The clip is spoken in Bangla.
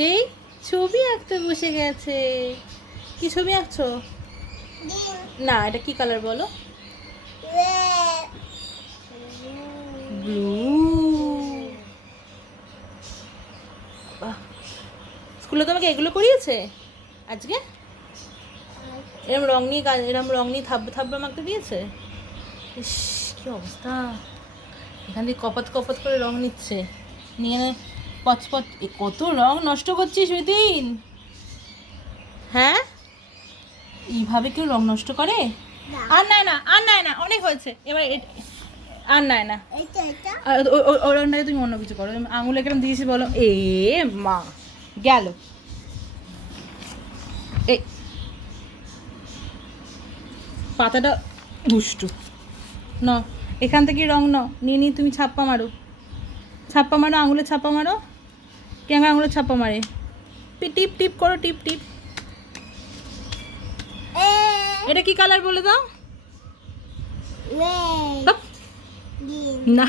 বসেই ছবি আঁকতে বসে গেছে। কি ছবি আঁকছো? না, এটা কি কালার বলো? ব্লু। স্কুলে তোমাকে এগুলো করিয়েছে আজকে? এরম রং নিয়ে থাব্বা থাব্বা মাখতে দিয়েছে? ইস, কি অবস্থা! এখান থেকে কপাত কপাত করে রং নিচ্ছে, নিয়ে পচপচ। কত রং নষ্ট করছিস উদিন! হ্যাঁ, এইভাবে কেউ রং নষ্ট করে? আর নেয় না, আর নেয় না, অনেক হয়েছে এবার। আর নেয় না। ওই রংটাকে তুমি অন্য কিছু করো। আঙুলে কেরম দিয়েছি বলো? মা গেল। এই পাতাটা দুষ্টু। ন, এখান থেকে রং নাও, নিয়ে নিয়ে তুমি ছাপ্পা মারো। ছাপ্পা মারো, আঙুলে ছাপ্পা মারো। কেন আঙুলে ছাপ্পা মারে? টিপ টিপ করো, টিপ টিপ। এটা কি কালার বলে দাও? না।